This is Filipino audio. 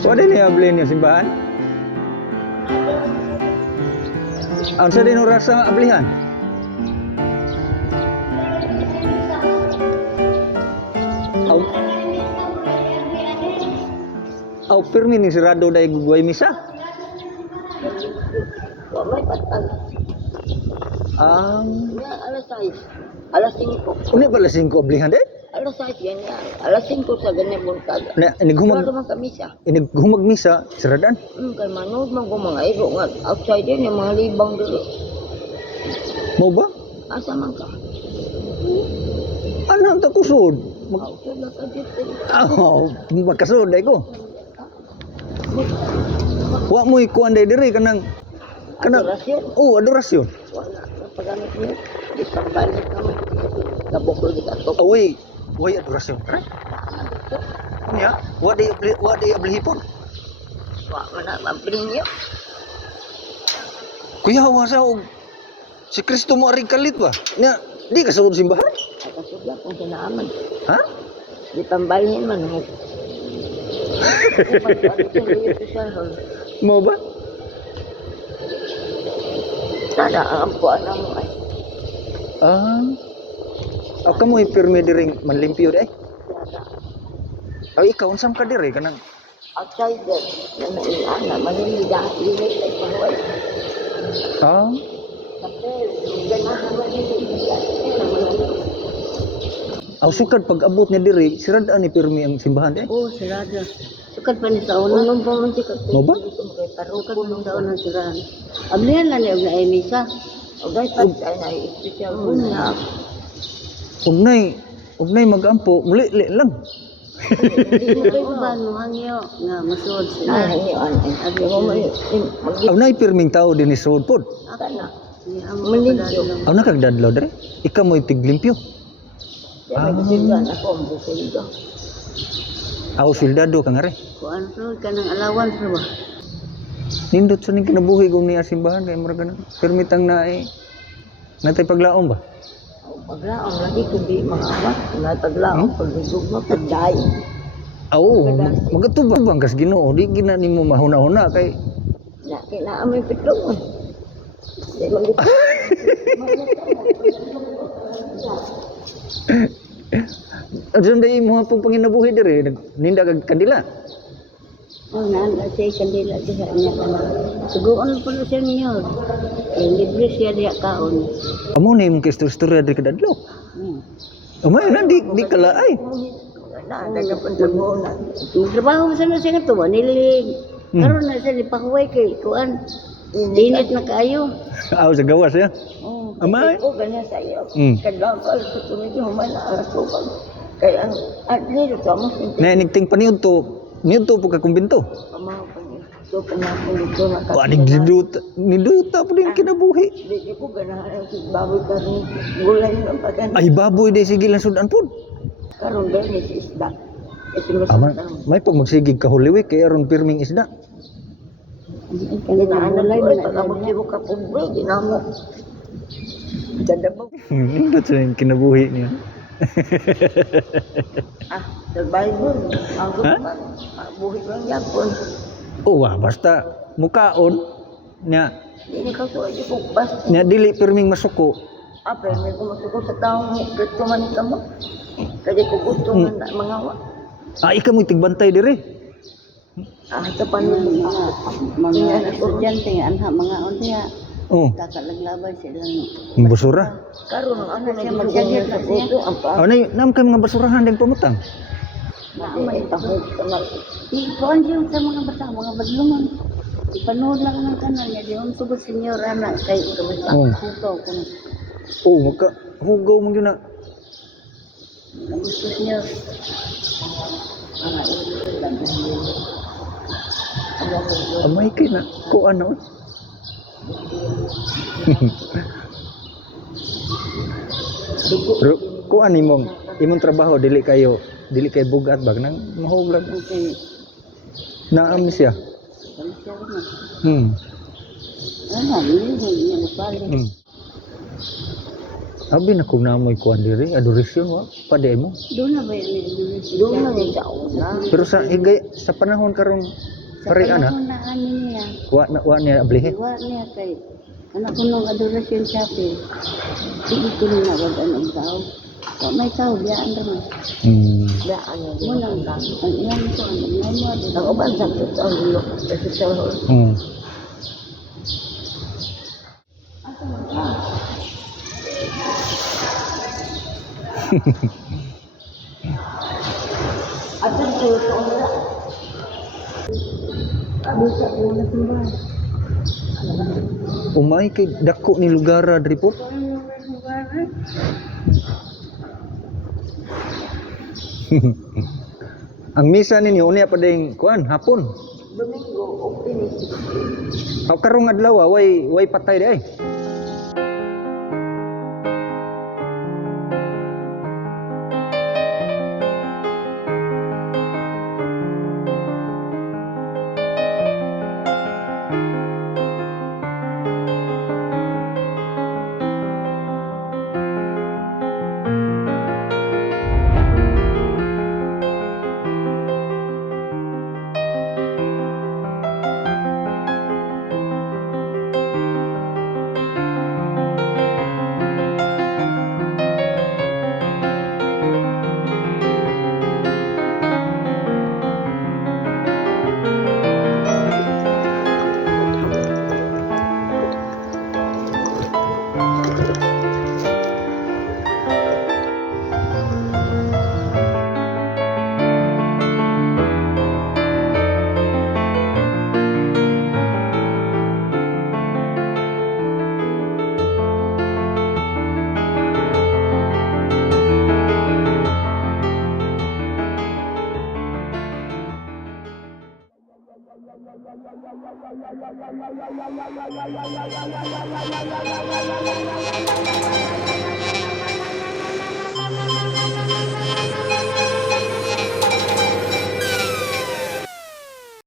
Wala niya ablihin yung simbahan? Ang sa din oras sa ablihan? Aw, pirmi ni sirado dahil gugway misa? May patag. Alas 6. Alas 5. Ini pala 5 ablihan din? Alas 6 yan yan. Alas 5 sa ganyan buntaga. Na Wala naman kami siya. Inigumag misa, siradaan. Kay manood man ko mga iro nga outside din yung mga libang dito. Mo ba? Asa man ka? Ano ang takusod? Outside lang ka dito. Magkasod ay ko. Wa mo ikuan day diri kanang Adorasyon? Adorasyon. Wala. Napagamit niyo. Di pambalik kami. Kabukol kita to. Away adorasyon. Right? Nya, wa day ablihipon. Wala mampring niyo. Kuya wasa og si Kristo mo ari kalit ba? Nya, di ka sud simbahan? Kasudla kung sinaaman. Ha? Di pambalhin man mo. Mo ba? Tada ang puan mo ay. Ako mo ipirmi diring manlimpyo day. Ikaw unsam ka diri kanang Outside there. Na maniliga. Lilit ay pahuay. Tapos, ganahan mo sukad pag abot niya diri, siradaan ni pirmi ang simbahan day. Oo, sirada. Sukad pa ni sa una. Unong pa man siya. Mo ba? Sukad pa sa unang sirahan. Ablihan na niya na ay misa. O guys, ay na special bunya. Ugnay magampo, muli lang. Hindi mo ba nuhangyo nga masuod sila. Hangyoan. Abi mo Unay pirming tao din ni sud pod. kana. Malimpyo. Aw nakagdadlaw diri. Ikaw mo tiglimpyo. Nagsigan ako ang busildo. Aw sildado ka nga re. Kuan ro kanang alawan ro ba? Nindot sa ning kinabuhi kung niya simbahan kay mura ganun. Permitang naay natay paglaom ba? Paglaong lagi kundi mga anak. Nataglaong pagdugog mo pagday. Aw, magatubang bang kas Ginoo di gina nimo mahuna-huna kay Na kinaamoy pitlong. Di man dito. Adun day mo pong panginabuhi diri ninda kag kandila. Oh, nanda siya kandila siya niya kana. Suguon po siya niyo. Libre siya diya kaon. Amo na imong istorya diri kadadlaw. Amay na di kala ay. Na daga pun na. Trabaho sa na siya to nilig. Karon na siya lipahuway kay kuan. Dinit na kaayo. Aw sa gawas ya. Oh, Amay. ko ganyan sa iyo. Mm. Kadlaw ko sa tunay humana ang tubag. Kaya ang at least to mo Na nigting paniud to po ka kumbento. pamaw pa niya. So panapon dito na Wa niduta po din kinabuhi. Di ko ganahan sa baboy karon gulay ng pagan. Ay baboy day sige lang sudan pod. Karon dahil may isda. Ito Aman, may pag magsigig ka Holy Week kay aron pirming isda. Kinaalay na pag-abot si Buka Pumbre, ginamo. Dadabog. Nindot sa yung kinabuhi niya. The Bible. Ang man. Buhi lang yapon. Basta mukaon niya Hindi ka so ay bas. niya dili pirming masuko. Apa, may kumasuko sa taong Kristo man ka mo. Kaya ko gusto man mga wa. Ikaw mo tigbantay diri. Ito pa nila. Mga estudyante nga anha mga ondiya. Oh, Kakalaglaban silang. basura. Karon ano siya magjagyat sa buto ang pa. Nam kay mga basurahan ding pamutang. May tahog sa mga. Ikuan yung sa mga bata, mga badlungan. Ipanood lang ng kanal niya, di yung tugod senyor anak kay Oh. kuto kung Oh, maka hugaw mo yun na. Gusto niya. Amay kay na. Ko ano? Pero kuan imong trabaho dili kayo bugat bag nang mahuglag. Okay. Naam siya. Balik siya rin. Hmm. Ano, hindi niya nagpalik. Hmm. Abi na kung namoy kuan diri adoration wa pade mo. Doon na ba yun? Doon na ba sa una? Pero sa higay sa panahon karon Sa pare ana panahon na ano niya, wa niya ablihe. iwa niya kay anak ko nung adolescent chapel. Hindi ko na nagad ang tao. Wa may tao, biyaan rin. Hmm. Biyaan na. Muna ang iyan ko, ang iyan mo. Ang uban sa ito, ang ulo. Hmm. At ito, ito, wala. Ano sa una sa ba? Umay kay dako ni lugar diri po. Ang misa ninyo unya pa ding kuan hapon. Domingo, open. Aw karong adlaw way patay di ay.